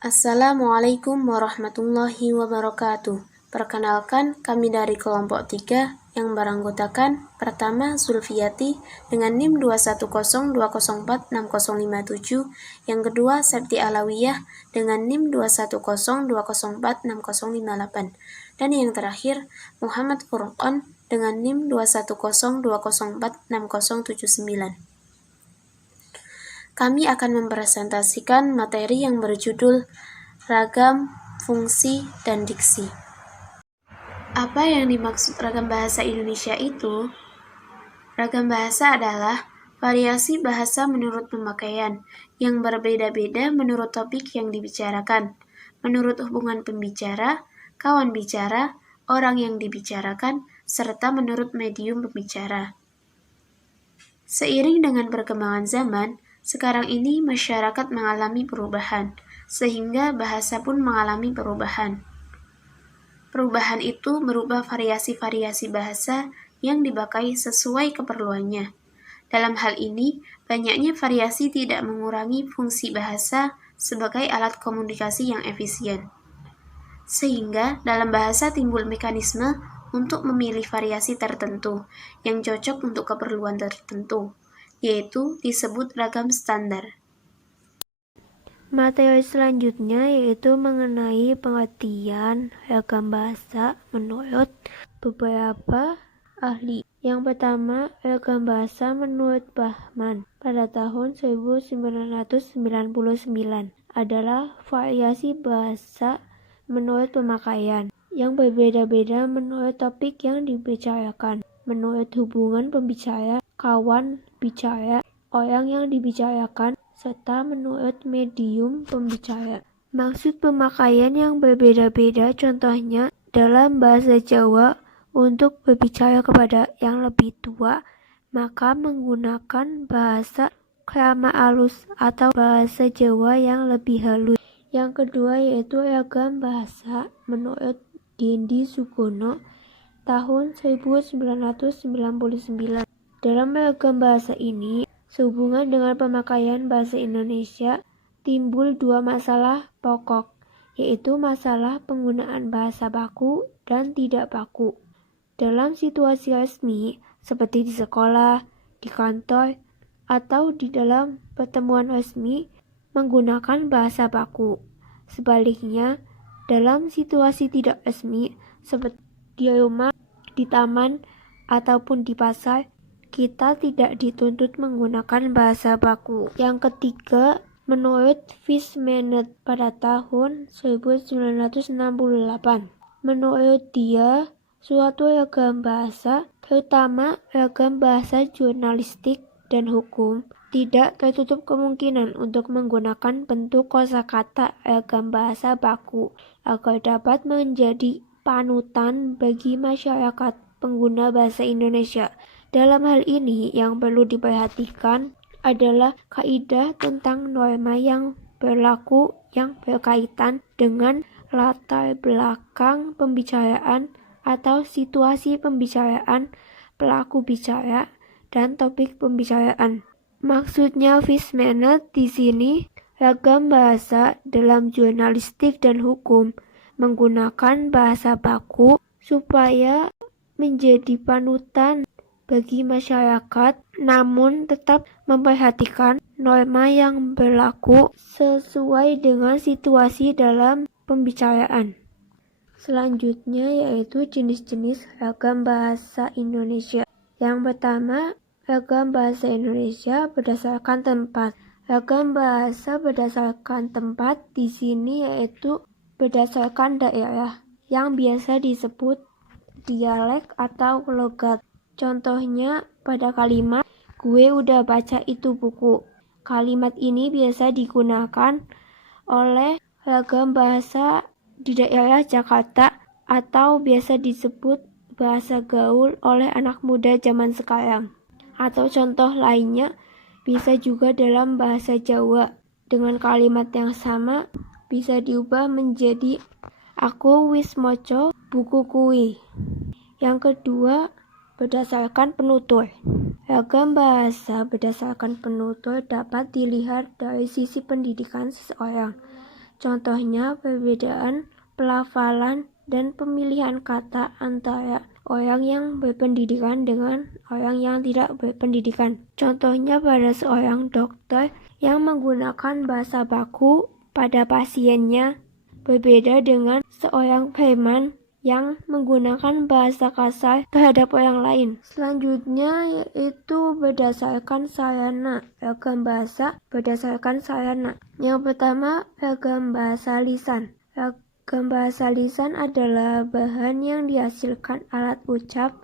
Assalamualaikum warahmatullahi wabarakatuh. Perkenalkan, kami dari kelompok 3 yang beranggotakan pertama Zulfiati dengan NIM 21020460057, yang kedua Septi Alawiyah dengan NIM 21020460058, dan yang terakhir Muhammad Furqan dengan NIM 21020460079. Kami akan mempresentasikan materi yang berjudul Ragam, Fungsi, dan Diksi. Apa yang dimaksud ragam bahasa Indonesia itu? Ragam bahasa adalah variasi bahasa menurut pemakaian, yang berbeda-beda menurut topik yang dibicarakan, menurut hubungan pembicara, kawan bicara, orang yang dibicarakan, serta menurut medium pembicara. Seiring dengan perkembangan zaman, sekarang ini masyarakat mengalami perubahan, sehingga bahasa pun mengalami perubahan. Perubahan itu merubah variasi-variasi bahasa yang dipakai sesuai keperluannya. Dalam hal ini, banyaknya variasi tidak mengurangi fungsi bahasa sebagai alat komunikasi yang efisien. Sehingga dalam bahasa timbul mekanisme untuk memilih variasi tertentu yang cocok untuk keperluan tertentu, yaitu disebut ragam standar. Materi selanjutnya yaitu mengenai pengertian ragam bahasa menurut beberapa ahli. Yang pertama, ragam bahasa menurut Bahman pada tahun 1999 adalah variasi bahasa menurut pemakaian yang berbeda-beda menurut topik yang dibicarakan, menurut hubungan pembicara, kawan bicara, orang yang dibicarakan, serta menurut medium pembicara. Maksud pemakaian yang berbeda-beda contohnya dalam bahasa Jawa untuk berbicara kepada yang lebih tua, maka menggunakan bahasa krama alus atau bahasa Jawa yang lebih halus. Yang kedua yaitu ragam bahasa menurut Dendi Sugono tahun 1999. Dalam ragam bahasa ini, sehubungan dengan pemakaian bahasa Indonesia, timbul dua masalah pokok, yaitu masalah penggunaan bahasa baku dan tidak baku. Dalam situasi resmi, seperti di sekolah, di kantor, atau di dalam pertemuan resmi, menggunakan bahasa baku. Sebaliknya, dalam situasi tidak resmi, seperti di rumah, di taman, ataupun di pasar, kita tidak dituntut menggunakan bahasa baku. Yang ketiga, menurut Fishmanet pada tahun 1968, menurut dia, suatu ragam bahasa, terutama ragam bahasa jurnalistik dan hukum, tidak tertutup kemungkinan untuk menggunakan bentuk kosakata ragam bahasa baku agar dapat menjadi panutan bagi masyarakat pengguna bahasa Indonesia. Dalam hal ini, yang perlu diperhatikan adalah kaidah tentang norma yang berlaku yang berkaitan dengan latar belakang pembicaraan atau situasi pembicaraan, pelaku bicara, dan topik pembicaraan. Maksudnya Fishmanet di sini, ragam bahasa dalam jurnalistik dan hukum menggunakan bahasa baku supaya menjadi panutan bagi masyarakat, namun tetap memperhatikan norma yang berlaku sesuai dengan situasi dalam pembicaraan. Selanjutnya yaitu jenis-jenis ragam bahasa Indonesia. Yang pertama, ragam bahasa Indonesia berdasarkan tempat. Ragam bahasa berdasarkan tempat di sini yaitu berdasarkan daerah, yang biasa disebut dialek atau logat. Contohnya pada kalimat, gue udah baca itu buku. Kalimat ini biasa digunakan oleh ragam bahasa di daerah Jakarta atau biasa disebut bahasa gaul oleh anak muda zaman sekarang. Atau contoh lainnya bisa juga dalam bahasa Jawa dengan kalimat yang sama bisa diubah menjadi aku wis moco buku kui. Yang kedua, berdasarkan penutur. Ragam bahasa berdasarkan penutur dapat dilihat dari sisi pendidikan seseorang. Contohnya perbedaan pelafalan dan pemilihan kata antara orang yang berpendidikan dengan orang yang tidak berpendidikan. Contohnya pada seorang dokter yang menggunakan bahasa baku pada pasiennya berbeda dengan seorang preman yang menggunakan bahasa kasar terhadap orang lain. Selanjutnya yaitu berdasarkan sarana. Ragam bahasa berdasarkan sarana. Yang pertama, ragam bahasa lisan. Ragam bahasa lisan adalah bahan yang dihasilkan alat ucap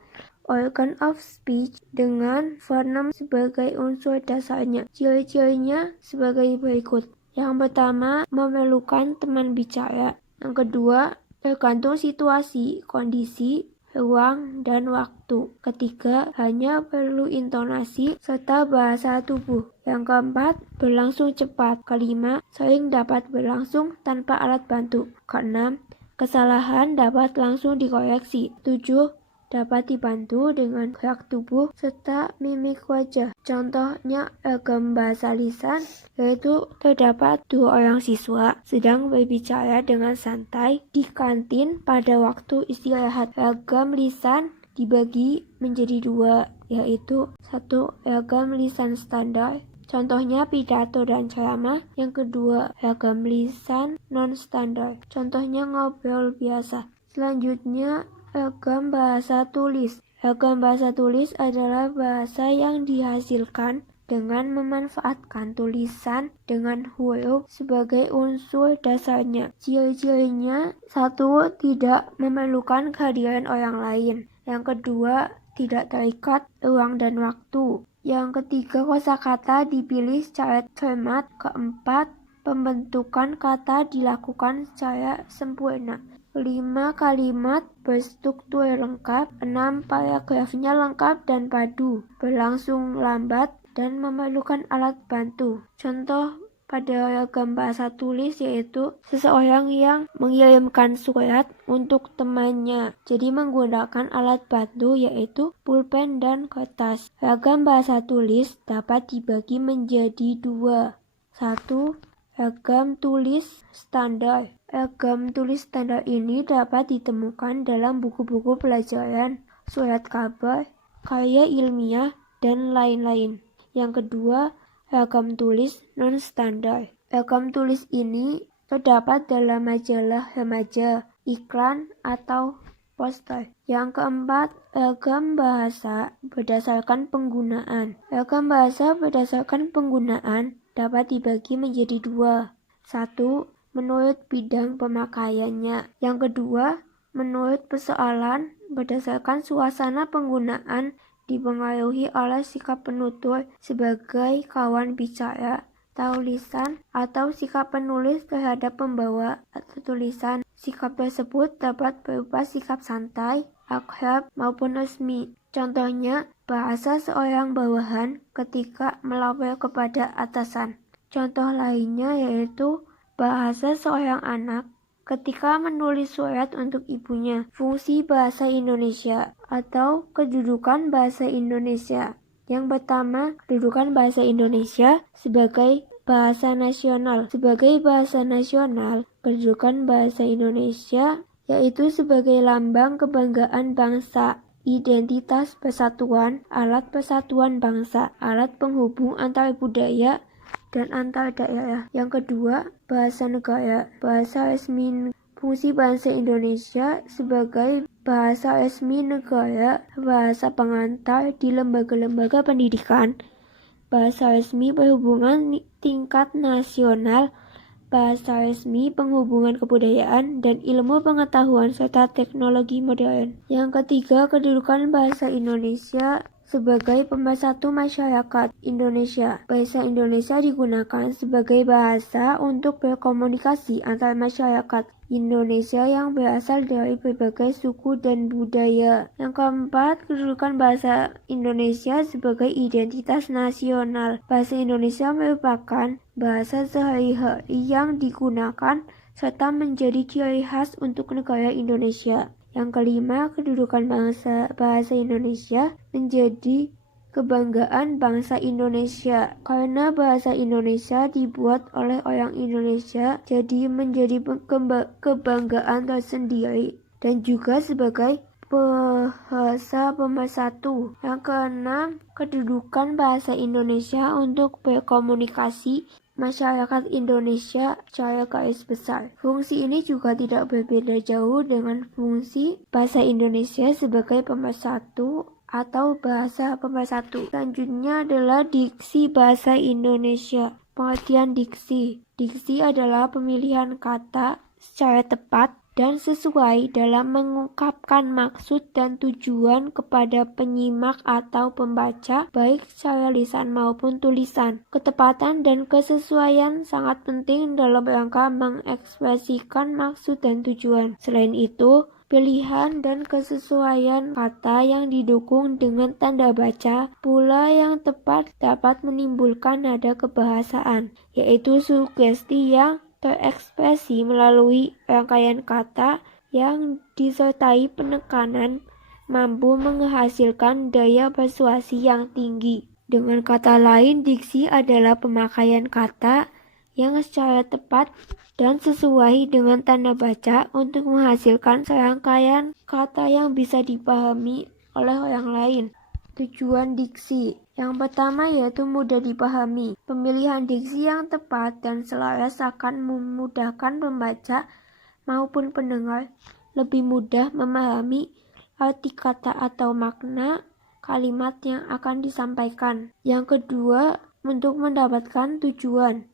organ of speech dengan fonem sebagai unsur dasarnya. Ciri-cirinya sebagai berikut. Yang pertama, memerlukan teman bicara. Yang kedua, tergantung situasi, kondisi, ruang, dan waktu. Ketiga, hanya perlu intonasi serta bahasa tubuh. Yang keempat, berlangsung cepat. Kelima, sering dapat berlangsung tanpa alat bantu. Keenam, kesalahan dapat langsung dikoreksi. Tujuh, dapat dibantu dengan gerak tubuh serta mimik wajah. Contohnya ragam bahasa lisan yaitu terdapat 2 orang siswa sedang berbicara dengan santai di kantin pada waktu istirahat. Ragam lisan dibagi menjadi 2, yaitu 1 ragam lisan standar. Contohnya pidato dan ceramah. Yang kedua, ragam lisan non-standar. Contohnya ngobrol biasa. Selanjutnya, ragam bahasa tulis. Ragam bahasa tulis adalah bahasa yang dihasilkan dengan memanfaatkan tulisan dengan huruf sebagai unsur dasarnya. Ciri-cirinya, 1. Tidak memerlukan kehadiran orang lain. Yang kedua, tidak terikat ruang dan waktu. Yang ketiga, kosakata dipilih secara cermat. Keempat, pembentukan kata dilakukan secara sempurna. 5. Kalimat berstruktur lengkap. 6. Paragrafnya lengkap dan padu, berlangsung lambat, dan memerlukan alat bantu. Contoh pada ragam bahasa tulis yaitu seseorang yang mengirimkan surat untuk temannya, jadi menggunakan alat bantu yaitu pulpen dan kertas. Ragam bahasa tulis dapat dibagi menjadi 2. 1. Ragam tulis standar. Ragam tulis standar ini dapat ditemukan dalam buku-buku pelajaran, surat kabar, karya ilmiah, dan lain-lain. Yang kedua, ragam tulis non-standar. Ragam tulis ini terdapat dalam majalah remaja, iklan, atau poster. Yang keempat, ragam bahasa berdasarkan penggunaan. Ragam bahasa berdasarkan penggunaan dapat dibagi menjadi 2. 1. Menurut bidang pemakaiannya. Yang kedua, menurut persoalan berdasarkan suasana penggunaan dipengaruhi oleh sikap penutur sebagai kawan bicara, tulisan, atau sikap penulis terhadap pembawa atau tulisan. Sikap tersebut dapat berupa sikap santai, akrab, maupun resmi. Contohnya, bahasa seorang bawahan ketika melapor kepada atasan. Contoh lainnya yaitu bahasa seorang anak ketika menulis surat untuk ibunya. Fungsi bahasa Indonesia atau kedudukan bahasa Indonesia. Yang pertama, kedudukan bahasa Indonesia sebagai bahasa nasional. Sebagai bahasa nasional, kedudukan bahasa Indonesia yaitu sebagai lambang kebanggaan bangsa, identitas persatuan, alat persatuan bangsa, alat penghubung antar budaya dan antar daerah. Yang kedua, bahasa negara. Bahasa resmi. Fungsi bahasa Indonesia sebagai bahasa resmi negara, bahasa pengantar di lembaga-lembaga pendidikan, bahasa resmi perhubungan tingkat nasional, bahasa resmi penghubungan kebudayaan dan ilmu pengetahuan serta teknologi modern. Yang ketiga, kedudukan bahasa Indonesia sebagai pemersatu masyarakat Indonesia. Bahasa Indonesia digunakan sebagai bahasa untuk berkomunikasi antar masyarakat Indonesia yang berasal dari berbagai suku dan budaya. Yang keempat, kedudukan bahasa Indonesia sebagai identitas nasional. Bahasa Indonesia merupakan bahasa sehari-hari yang digunakan serta menjadi ciri khas untuk negara Indonesia. Yang kelima, kedudukan bahasa Indonesia menjadi kebanggaan bangsa Indonesia. Karena bahasa Indonesia dibuat oleh orang Indonesia, jadi menjadi kebanggaan tersendiri dan juga sebagai bahasa pemersatu. Yang keenam, kedudukan bahasa Indonesia untuk berkomunikasi masyarakat Indonesia secara garis besar. Fungsi ini juga tidak berbeda jauh dengan fungsi bahasa Indonesia sebagai pemersatu atau bahasa pemersatu. Selanjutnya adalah diksi bahasa Indonesia. Pengertian diksi. Diksi adalah pemilihan kata secara tepat dan sesuai dalam mengungkapkan maksud dan tujuan kepada penyimak atau pembaca, baik secara lisan maupun tulisan. Ketepatan dan kesesuaian sangat penting dalam rangka mengekspresikan maksud dan tujuan. Selain itu, pilihan dan kesesuaian kata yang didukung dengan tanda baca pula yang tepat dapat menimbulkan nada kebahasaan, yaitu sugesti yang terekspresi melalui rangkaian kata yang disertai penekanan mampu menghasilkan daya persuasi yang tinggi. Dengan kata lain, diksi adalah pemakaian kata yang secara tepat dan sesuai dengan tanda baca untuk menghasilkan serangkaian kata yang bisa dipahami oleh orang lain. Tujuan diksi. Yang pertama yaitu mudah dipahami. Pemilihan diksi yang tepat dan selaras akan memudahkan pembaca maupun pendengar lebih mudah memahami arti kata atau makna kalimat yang akan disampaikan. Yang kedua, untuk mendapatkan tujuan.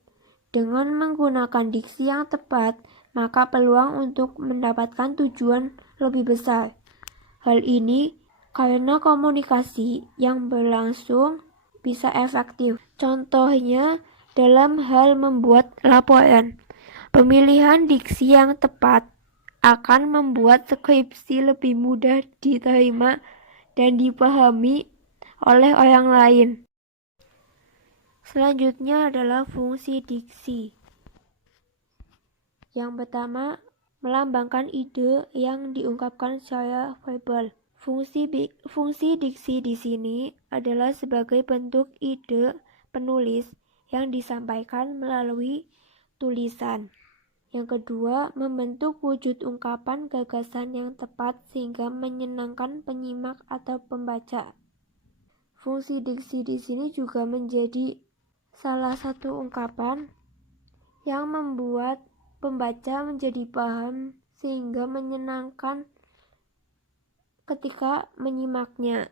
Dengan menggunakan diksi yang tepat, maka peluang untuk mendapatkan tujuan lebih besar. Hal ini karena komunikasi yang berlangsung bisa efektif. Contohnya dalam hal membuat laporan. Pemilihan diksi yang tepat akan membuat skripsi lebih mudah diterima dan dipahami oleh orang lain. Selanjutnya adalah fungsi diksi. Yang pertama, melambangkan ide yang diungkapkan secara verbal. Fungsi diksi di sini adalah sebagai bentuk ide penulis yang disampaikan melalui tulisan. Yang kedua, membentuk wujud ungkapan gagasan yang tepat sehingga menyenangkan penyimak atau pembaca. Fungsi diksi di sini juga menjadi salah satu ungkapan yang membuat pembaca menjadi paham sehingga menyenangkan ketika menyimaknya.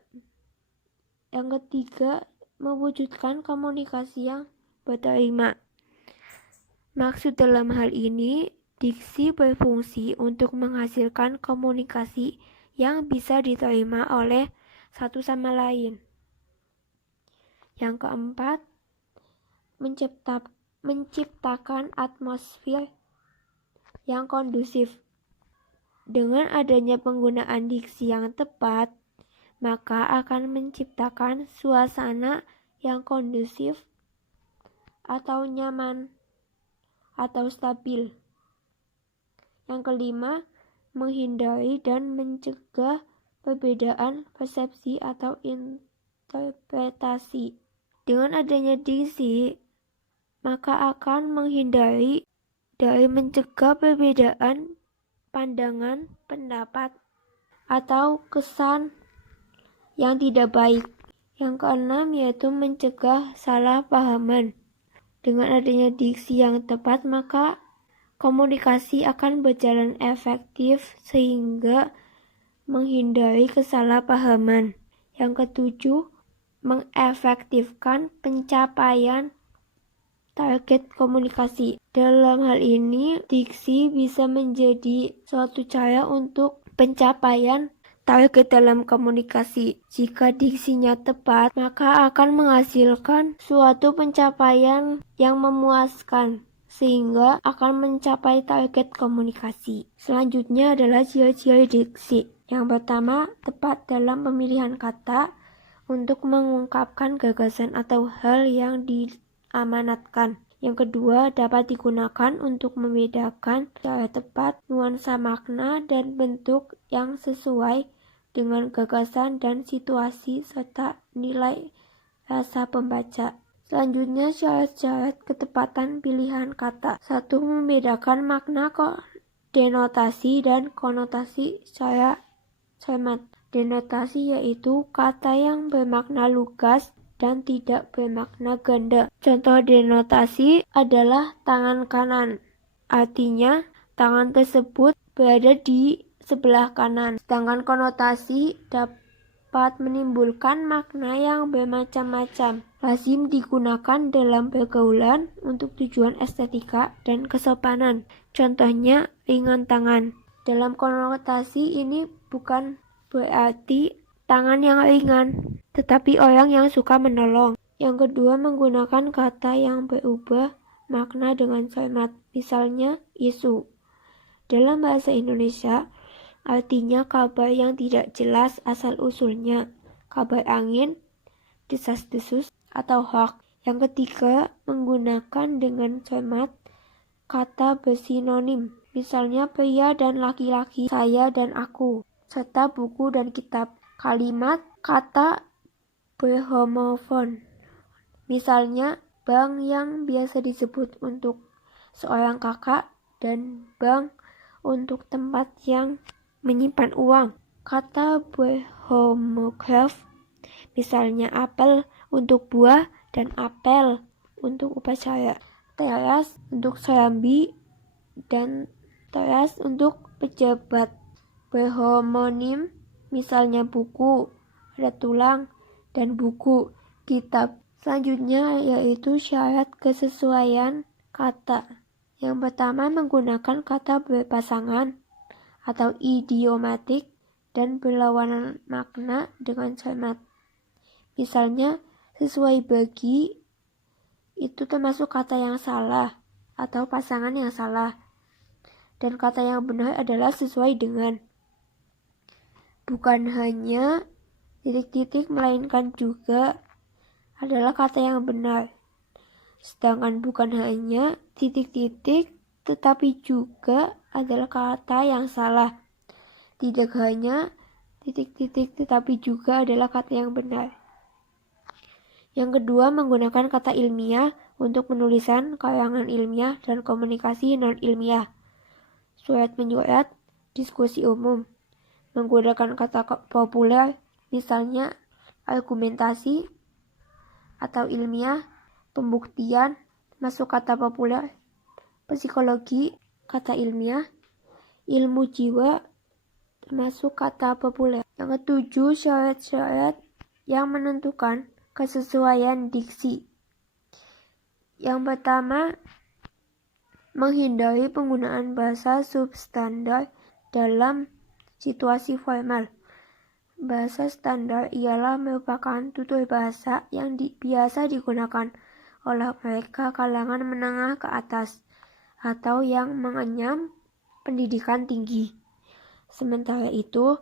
Yang ketiga, mewujudkan komunikasi yang berterima. Maksud dalam hal ini, diksi berfungsi untuk menghasilkan komunikasi yang bisa diterima oleh satu sama lain. Yang keempat, menciptakan atmosfer yang kondusif. Dengan adanya penggunaan diksi yang tepat, maka akan menciptakan suasana yang kondusif atau nyaman atau stabil. Yang kelima, menghindari dan mencegah perbedaan persepsi atau interpretasi. Dengan adanya diksi, maka akan menghindari dari mencegah perbedaan pandangan, pendapat, atau kesan yang tidak baik. Yang keenam yaitu mencegah salah pahaman. Dengan adanya diksi yang tepat, maka komunikasi akan berjalan efektif sehingga menghindari kesalahpahaman. Yang ketujuh, mengefektifkan pencapaian target komunikasi. Dalam hal ini, diksi bisa menjadi suatu cara untuk pencapaian target dalam komunikasi. Jika diksinya tepat, maka akan menghasilkan suatu pencapaian yang memuaskan, sehingga akan mencapai target komunikasi. Selanjutnya adalah ciri-ciri diksi. Yang pertama, tepat dalam pemilihan kata untuk mengungkapkan gagasan atau hal yang diamanatkan. Yang kedua, dapat digunakan untuk membedakan secara tepat nuansa makna dan bentuk yang sesuai dengan gagasan dan situasi serta nilai rasa pembaca. Selanjutnya, syarat-syarat ketepatan pilihan kata. 1. Membedakan makna denotasi dan konotasi secara cermat. Denotasi yaitu kata yang bermakna lugas dan tidak bermakna ganda. Contoh denotasi adalah tangan kanan. Artinya, tangan tersebut berada di sebelah kanan. Sedangkan konotasi dapat menimbulkan makna yang bermacam-macam. Lazim digunakan dalam pergaulan untuk tujuan estetika dan kesopanan. Contohnya, ringan tangan. Dalam konotasi ini bukan berarti tangan yang ringan, tetapi orang yang suka menolong. Yang kedua, menggunakan kata yang berubah makna dengan cermat. Misalnya, isu. Dalam bahasa Indonesia, artinya kabar yang tidak jelas asal-usulnya, kabar angin, desas-desus, atau hoax. Yang ketiga, menggunakan dengan cermat kata bersinonim. Misalnya pria dan laki-laki, saya dan aku, serta buku dan kitab. Kalimat kata berhomofon. Misalnya bank yang biasa disebut untuk seorang kakak dan bank untuk tempat yang menyimpan uang. Kata berhomograf. Misalnya apel untuk buah dan apel untuk upacara. Teras untuk serambi dan teras untuk pejabat. Berhomonim misalnya buku, ada tulang, dan buku, kitab. Selanjutnya yaitu syarat kesesuaian kata. Yang pertama, menggunakan kata berpasangan atau idiomatik dan berlawanan makna dengan cermat. Misalnya, sesuai bagi itu termasuk kata yang salah atau pasangan yang salah. Dan kata yang benar adalah sesuai dengan. Bukan hanya titik-titik, melainkan juga adalah kata yang benar. Sedangkan bukan hanya titik-titik, tetapi juga adalah kata yang salah. Tidak hanya titik-titik, tetapi juga adalah kata yang benar. Yang kedua, menggunakan kata ilmiah untuk penulisan karangan ilmiah dan komunikasi non-ilmiah. Surat menyurat, diskusi umum. Menggunakan kata populer, misalnya argumentasi atau ilmiah, pembuktian, masuk kata populer. Psikologi, kata ilmiah. Ilmu jiwa, termasuk kata populer. Yang ketujuh, syarat-syarat yang menentukan kesesuaian diksi. Yang pertama, menghindari penggunaan bahasa substandar dalam situasi formal. Bahasa standar ialah merupakan tutur bahasa yang biasa digunakan oleh mereka kalangan menengah ke atas atau yang mengenyam pendidikan tinggi. Sementara itu,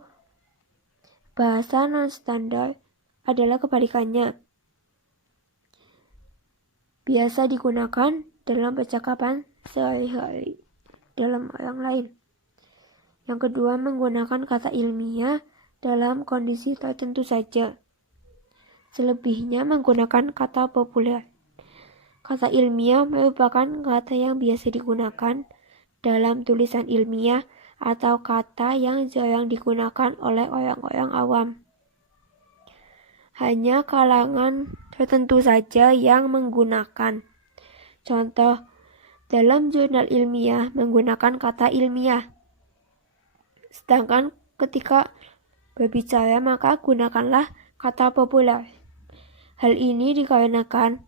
bahasa non-standar adalah kebalikannya. Biasa digunakan dalam percakapan sehari-hari dalam orang lain. Yang kedua, menggunakan kata ilmiah dalam kondisi tertentu saja. Selebihnya menggunakan kata populer. Kata ilmiah merupakan kata yang biasa digunakan dalam tulisan ilmiah atau kata yang jarang digunakan oleh orang-orang awam. Hanya kalangan tertentu saja yang menggunakan. Contoh, dalam jurnal ilmiah menggunakan kata ilmiah. Sedangkan ketika berbicara maka gunakanlah kata populer. Hal ini dikarenakan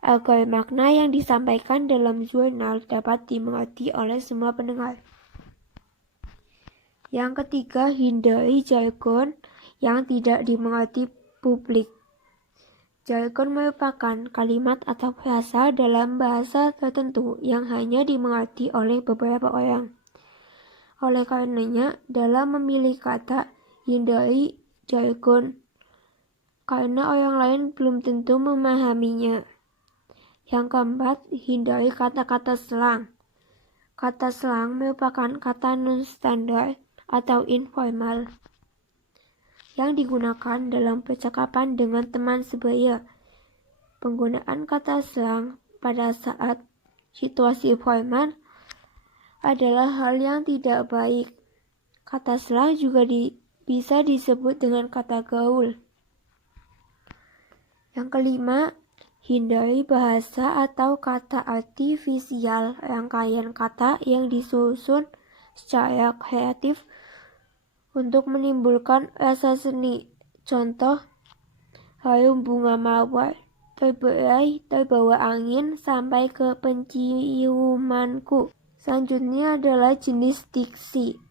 agar makna yang disampaikan dalam jurnal dapat dimengerti oleh semua pendengar. Yang ketiga, hindari jargon yang tidak dimengerti publik. Jargon merupakan kalimat atau frasa dalam bahasa tertentu yang hanya dimengerti oleh beberapa orang. Oleh karenanya, dalam memilih kata, hindari jargon, karena orang lain belum tentu memahaminya. Yang keempat, hindari kata-kata slang. Kata slang merupakan kata non-standar atau informal. yang digunakan dalam percakapan dengan teman sebaya. Penggunaan kata slang pada saat situasi formal adalah hal yang tidak baik. Kata slang juga bisa disebut dengan kata gaul. Yang kelima, hindari bahasa atau kata artifisial, rangkaian kata yang disusun secara kreatif untuk menimbulkan rasa seni. Contoh, harum bunga mawar terberai terbawa angin sampai ke penciumanku. Selanjutnya adalah jenis diksi.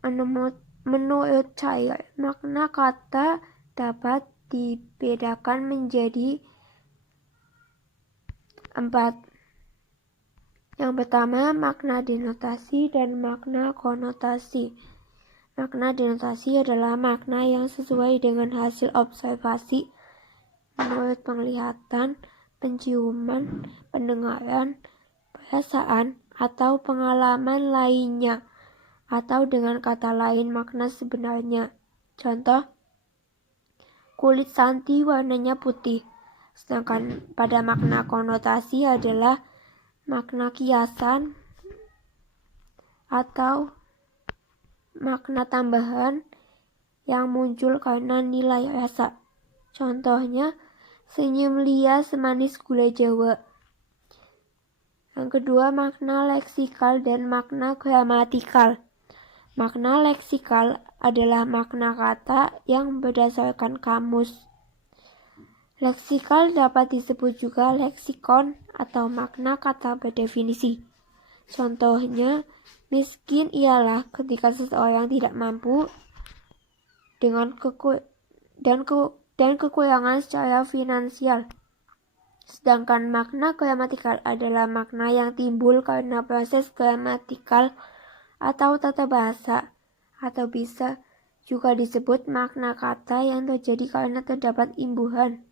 Menurut Chayler, makna kata dapat dibedakan menjadi 4. Yang pertama, makna denotasi dan makna konotasi. Makna denotasi adalah makna yang sesuai dengan hasil observasi menurut penglihatan, penciuman, pendengaran, perasaan, atau pengalaman lainnya, atau dengan kata lain makna sebenarnya. Contoh, kulit Santi warnanya putih. Sedangkan pada makna konotasi adalah makna kiasan atau makna tambahan yang muncul karena nilai rasa. Contohnya, senyum Lia semanis gula Jawa. Yang kedua, makna leksikal dan makna gramatikal. Makna leksikal adalah makna kata yang berdasarkan kamus. Leksikal dapat disebut juga leksikon atau makna kata berdefinisi. Contohnya, miskin ialah ketika seseorang tidak mampu dan kekurangan secara finansial. Sedangkan makna gramatikal adalah makna yang timbul karena proses gramatikal atau tata bahasa, atau bisa juga disebut makna kata yang terjadi karena terdapat imbuhan.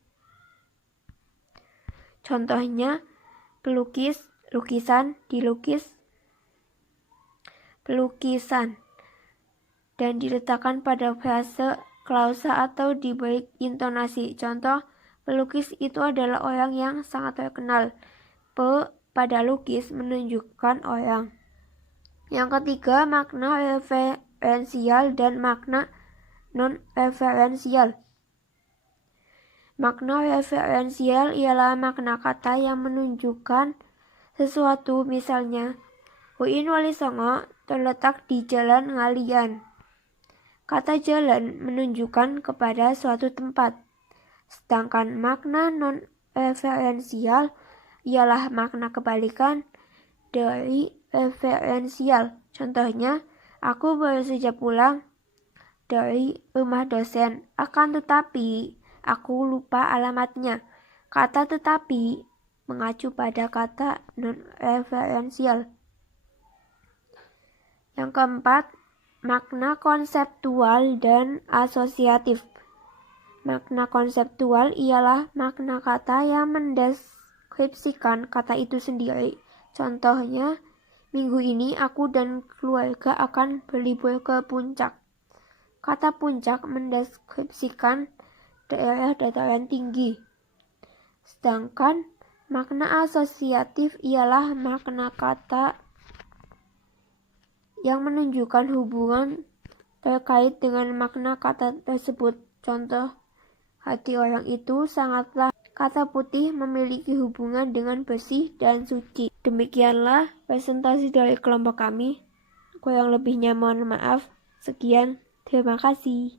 Contohnya, pelukis, lukisan, dilukis, pelukisan, dan diletakkan pada frase, klausa, atau diberi intonasi. Contoh, pelukis itu adalah orang yang sangat terkenal. Pada lukis menunjukkan orang. Yang ketiga, makna referensial dan makna non-referensial. Makna referensial ialah makna kata yang menunjukkan sesuatu, misalnya, Uin Wali Songo terletak di Jalan Ngalian. Kata jalan menunjukkan kepada suatu tempat. Sedangkan makna non-referensial ialah makna kebalikan dari referensial. Contohnya, aku baru saja pulang dari rumah dosen, akan tetapi aku lupa alamatnya. Kata tetapi mengacu pada kata non-referensial. Yang keempat, makna konseptual dan asosiatif. Makna konseptual ialah makna kata yang mendeskripsikan kata itu sendiri. Contohnya, minggu ini aku dan keluarga akan berlibur ke puncak. Kata puncak mendeskripsikan daerah dataran tinggi. Sedangkan makna asosiatif ialah makna kata yang menunjukkan hubungan terkait dengan makna kata tersebut. Contoh, hati orang itu sangatlah. Kata putih memiliki hubungan dengan bersih dan suci. Demikianlah presentasi dari kelompok kami. Kurang lebihnya mohon maaf. Sekian, terima kasih.